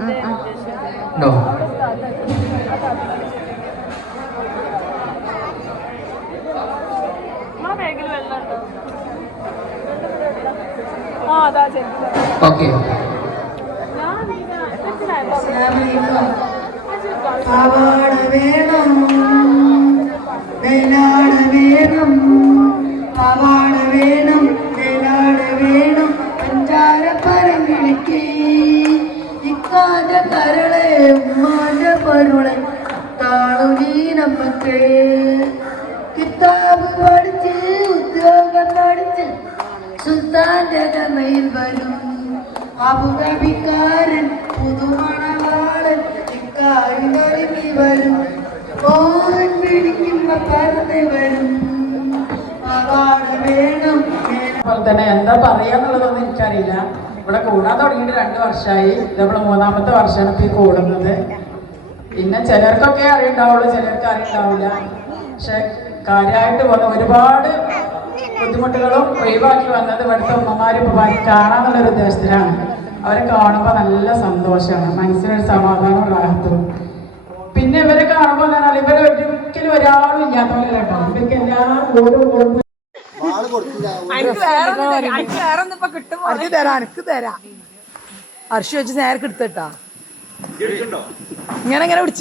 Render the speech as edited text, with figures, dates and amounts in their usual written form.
No. Okay. പാവാട വേണം, വേലാട വേണം, പാവാട വേണം, വേലാട വേണം, പഞ്ചാര പരമിളിക്ക് ഇക്കാന്റെ കരളെ ഉമ്മാന്റെ പരുളെ താളുനീ നമുക്ക് കിതാബ് പഠിച്ച് ഉദ്യോഗം പഠിച്ച് സുൽത്താന്റെ കമയിൽ വരും അബുദാബിക്കാരൻ പുതുമണവാളൻ ഇക്കാരി വരും ഓൻ പിടിക്കുമ്പോ പറന്ന് വരും പാവാട വേണം. അതുപോലെ തന്നെ എന്താ പറയാന്നുള്ളതൊന്നും എനിക്കറിയില്ല. ഇവിടെ കൂടാൻ തുടങ്ങിയിട്ട് 2 വർഷമായി. ഇതേപോലെ 3ാമത്തെ വർഷമാണ് ഇപ്പൊ ഈ കൂടുന്നത്. പിന്നെ ചിലർക്കൊക്കെ അറിയുണ്ടാവുള്ളൂ, ചിലർക്ക് അറിയുണ്ടാവില്ല. പക്ഷെ കാര്യമായിട്ട് വന്ന ഒരുപാട് ബുദ്ധിമുട്ടുകളും ഒഴിവാക്കി വന്നത് ഇവിടുത്തെ ഉമ്മമാരും ഉപ്പമാരും കാണാന്നുള്ളൊരു ഉദ്ദേശത്തിലാണ്. അവരെ കാണുമ്പോൾ നല്ല സന്തോഷമാണ്, മനസ്സിനൊരു സമാധാനം റാഹത്തും. പിന്നെ ഇവരെ കാണുമ്പോൾ എന്നാൽ ഇവരെ ഒരിക്കലും ഒരാളും ഇല്ലാത്ത പോലെ കേട്ടോ. ഇവർക്ക് എല്ലാവരും അർഷി വെച്ച് നേരെ എടുത്തട്ടാ ഇങ്ങനെ പിടിച്ച്